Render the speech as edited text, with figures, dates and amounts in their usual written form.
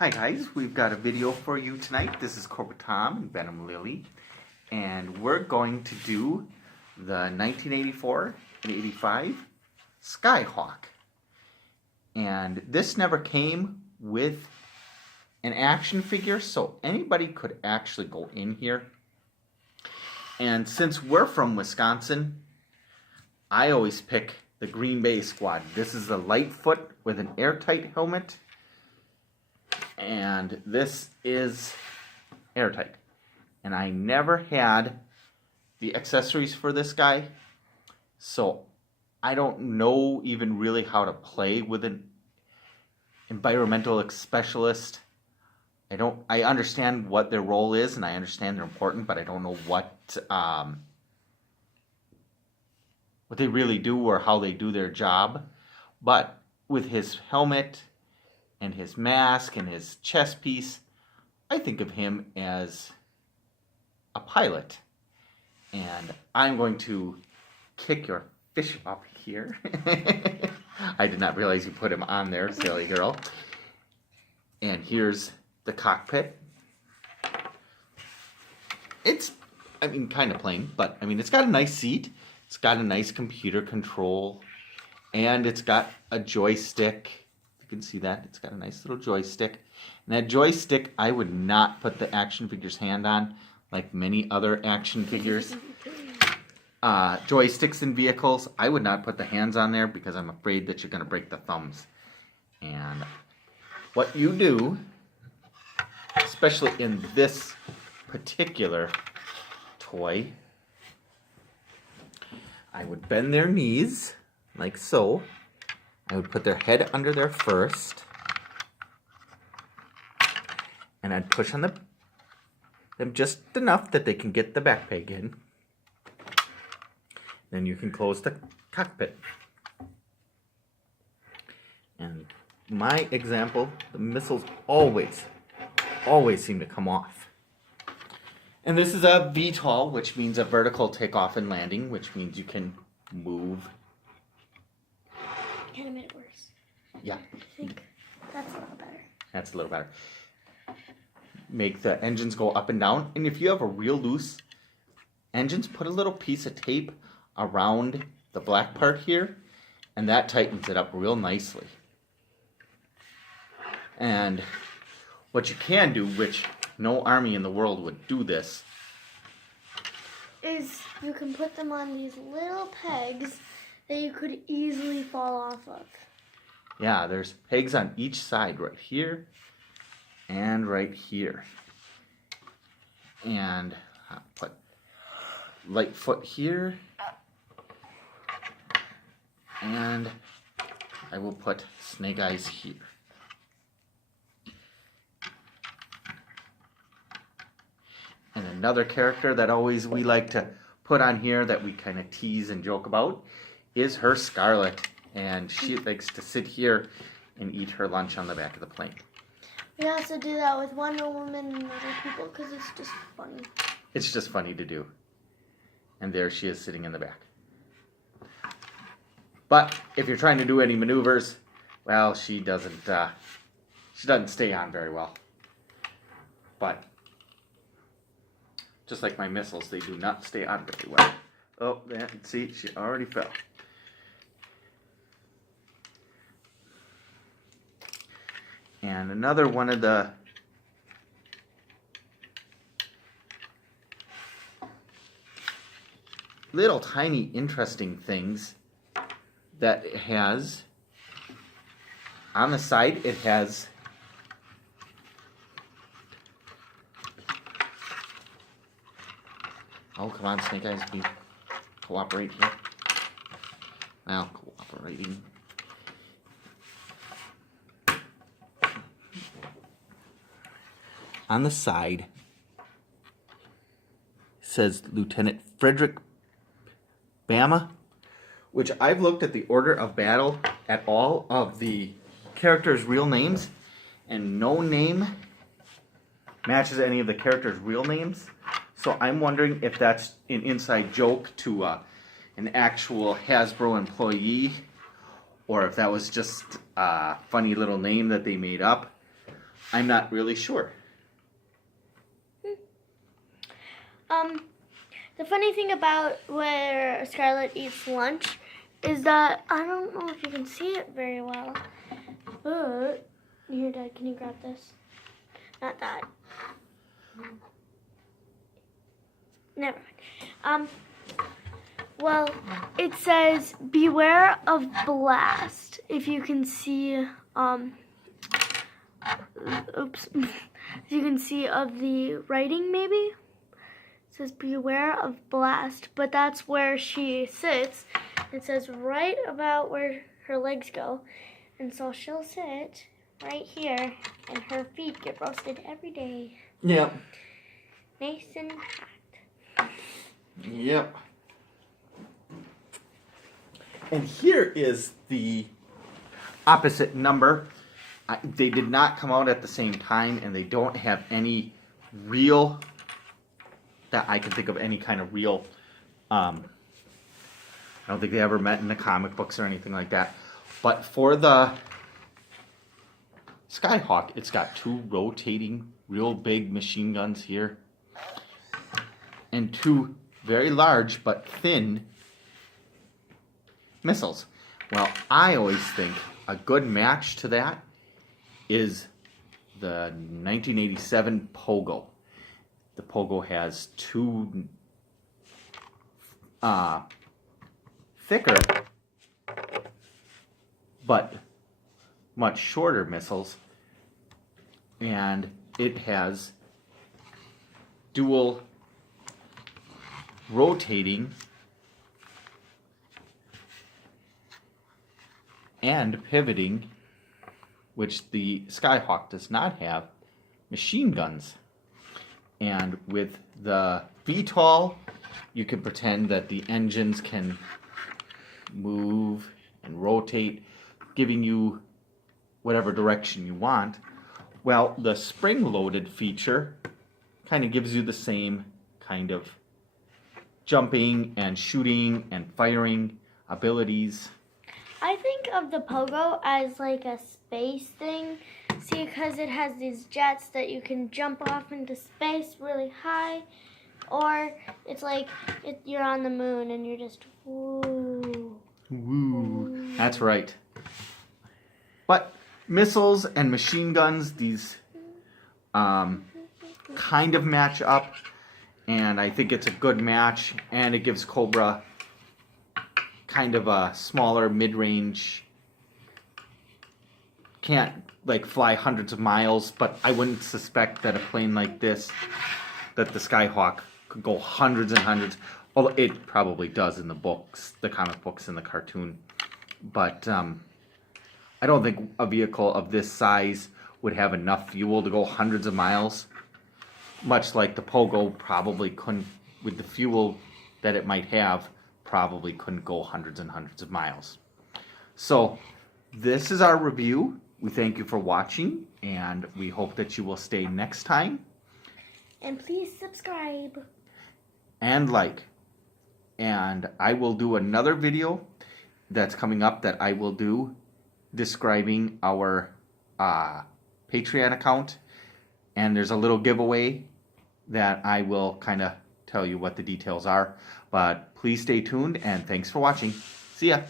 Hi guys, we've got a video for you tonight. This is Cobra Tom and Venom Lily, and we're going to do the 1984 and 85 Skyhawk. And this never came with an action figure, so anybody could actually go in here. And since we're from Wisconsin, I always pick the Green Bay squad. This is the Lightfoot with an airtight helmet. And this is airtight. And I never had the accessories for this guy, so I don't know even really how to play with an environmental specialist. I understand what their role is, and I understand they're important, but I don't know what they really do or how they do their job. But with his helmet and his mask and his chest piece, I think of him as a pilot. And I'm going to kick your fish up here. I did not realize you put him on there, silly girl. And here's the cockpit. It's, kind of plain, but it's got a nice seat. It's got a nice computer control, and it's got a joystick. You can see that. It's got a nice little joystick. And that joystick, I would not put the action figure's hand on, like many other action figures. Joysticks in vehicles, I would not put the hands on there because I'm afraid that you're going to break the thumbs. And what you do, especially in this particular toy, I would bend their knees, like so. I would put their head under there first, and I'd push on them just enough that they can get the back peg in. Then you can close the cockpit. And my example, the missiles always seem to come off. And this is a VTOL, which means a vertical takeoff and landing, which means you can move. Kind of made it worse. Yeah. I think that's a little better. That's a little better. Make the engines go up and down. And if you have a real loose engines, put a little piece of tape around the black part here, and that tightens it up real nicely. And what you can do, which no army in the world would do this, is you can put them on these little pegs that you could easily fall off of. Yeah, there's pegs on each side, right here and right here. And I'll put Lightfoot here, and I will put Snake Eyes here. And another character that always we like to put on here that we kind of tease and joke about is her Scarlet, and she likes to sit here and eat her lunch on the back of the plane. We also do that with Wonder Woman and other people because it's just funny. It's just funny to do. And there she is sitting in the back. But if you're trying to do any maneuvers, well, she doesn't stay on very well. But just like my missiles, they do not stay on very well. Oh, see, she already fell. And another one of the little tiny interesting things that it has on the side, it has oh, come on, Snake Eyes, be cooperate here. Well, cooperating. On the side says Lieutenant Frederick Bama, which I've looked at the order of battle at all of the characters' real names, and no name matches any of the characters' real names. So I'm wondering if that's an inside joke to an actual Hasbro employee, or if that was just a funny little name that they made up. I'm not really sure. The funny thing about where Scarlett eats lunch is that I don't know if you can see it very well, but here, Dad, can you grab this? Not that. Never mind. Well, it says beware of blast. If you can see, oops. If you can see of the writing, maybe. It says beware of blast, but that's where she sits. It says right about where her legs go. And so she'll sit right here, and her feet get roasted every day. Yep. Nice and hot. Yep. And here is the opposite number. They did not come out at the same time, and they don't have any real, that I can think of any kind of real, I don't think they ever met in the comic books or anything like that. But for the Skyhawk, it's got two rotating, real big machine guns here, and two very large but thin missiles. Well, I always think a good match to that is the 1987 Pogo. The Pogo has two thicker but much shorter missiles, and it has dual rotating and pivoting, which the Skyhawk does not have, machine guns. And with the VTOL, you can pretend that the engines can move and rotate, giving you whatever direction you want. Well, the spring-loaded feature kind of gives you the same kind of jumping and shooting and firing abilities. I think of the Pogo as like a space thing. See, because it has these jets that you can jump off into space really high. Or it's like you're on the moon and you're just woo. Woo. That's right. But missiles and machine guns, these kind of match up. And I think it's a good match. And it gives Cobra kind of a smaller mid-range, can't like fly hundreds of miles, but I wouldn't suspect that a plane like this, that the Skyhawk, could go hundreds and hundreds, although it probably does in the books, the comic books and the cartoon. But I don't think a vehicle of this size would have enough fuel to go hundreds of miles, much like the Pogo probably couldn't, with the fuel that it might have, probably couldn't go hundreds and hundreds of miles. So this is our review. We thank you for watching, and we hope that you will stay next time. And please subscribe. And like. And I will do another video that's coming up that I will do describing our Patreon account. And there's a little giveaway that I will kind of tell you what the details are. But please stay tuned, and thanks for watching. See ya.